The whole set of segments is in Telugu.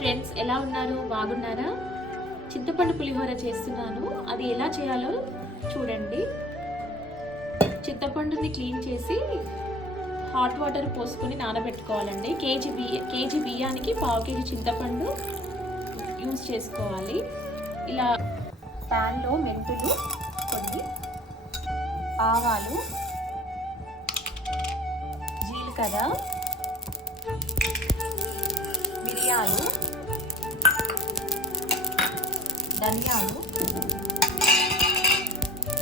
ఫ్రెండ్స్, ఎలా ఉన్నారు? బాగున్నారా? చింతపండు పులిహోర చేస్తున్నాను. అది ఎలా చేయాలో చూడండి. చింతపండుని క్లీన్ చేసి హాట్ వాటర్ పోసుకొని నానబెట్టుకోవాలండి. కేజీ బియ్యానికి పావు కేజీ చింతపండు యూజ్ చేసుకోవాలి. ఇలా ప్యాన్లో మెంతులు కొన్ని, ఆవాలు, జీలకర్ర, మిరియాలు, ధనియాలు,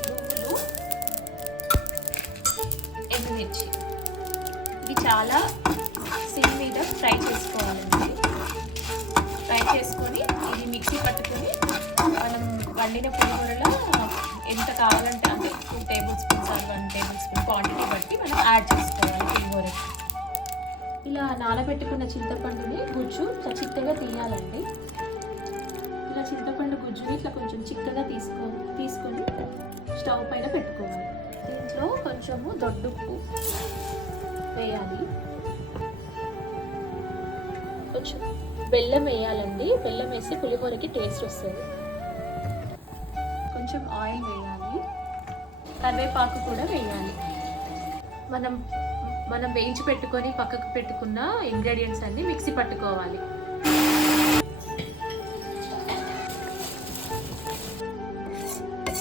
నువ్వులు, ఎండుమిర్చి. ఇది చాలా సిమ్ మీద ఫ్రై చేసుకోవాలండి. ఫ్రై చేసుకొని ఇది మిక్సీ పట్టుకొని మనం వండిన పులిహోరలో ఎంత కావాలంటే అంటే 2 table spoons or 1 table spoon quantity బట్టి మనం యాడ్ చేసుకోవాలి పులిహోరకి. ఇలా నానబెట్టుకున్న చింతపండుని గుజ్జు చిక్కగా తీయాలండి. ఇలా చింతపండు గుజ్జుని ఇట్లా కొంచెం చిక్కగా తీసుకొని స్టవ్ పైన పెట్టుకోవాలి. దీంట్లో కొంచెము దొడ్డుప్పు వేయాలి, కొంచెం బెల్లం వేయాలండి. బెల్లం వేసి పులిహోరకి టేస్ట్ వస్తుంది. కొంచెం ఆయిల్ వేయాలి, కరివేపాకు కూడా వేయాలి. మనం వేయించి పెట్టుకొని పక్కకు పెట్టుకున్న ఇంగ్రీడియంట్స్ అన్ని మిక్సీ పట్టుకోవాలి.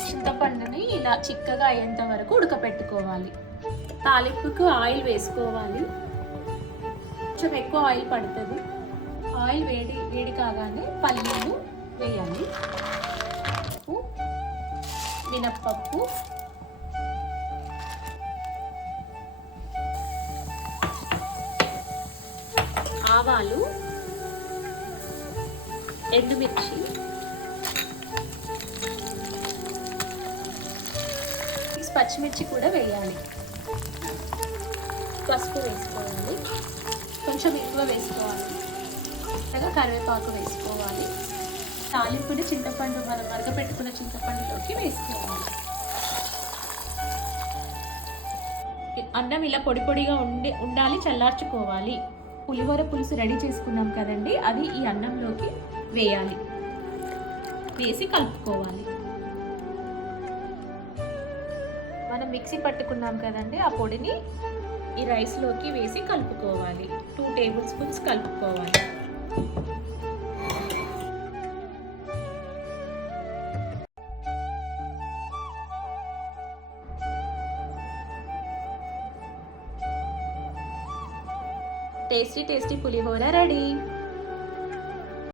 చింతపండుని ఇలా చిక్కగా అయ్యేంత వరకు ఉడకపెట్టుకోవాలి. తాలింపుకు ఆయిల్ వేసుకోవాలి. కొంచెం ఎక్కువ ఆయిల్ పడుతుంది. ఆయిల్ వేడి కాగానే పల్లీలు వేయాలి, మినప్పప్పు, ఆవాలు, ఎండుమిర్చి, పచ్చిమిర్చి కూడా వేయాలి. పసుపు వేసుకోవాలి, కొంచెం ఎక్కువ వేసుకోవాలి. అలాగా కరివేపాకు వేసుకోవాలి. తాలింపుని చింతపండు మనం మరగపెట్టుకున్న చింతపండులోకి వేసుకోవాలి. అన్నం ఇలా పొడి పొడిగా ఉండాలి, చల్లార్చుకోవాలి. పులిహోర పులుసు రెడీ చేసుకున్నాం కదండి, అది ఈ అన్నంలోకి వేయాలి. వేసి కలుపుకోవాలి. మనం మిక్సీ పట్టుకున్నాం కదండి, ఆ పొడిని ఈ రైస్లోకి వేసి కలుపుకోవాలి. 2 టేబుల్ స్పూన్స్ కలుపుకోవాలి. టేస్టీ పులిహోర రెడీ.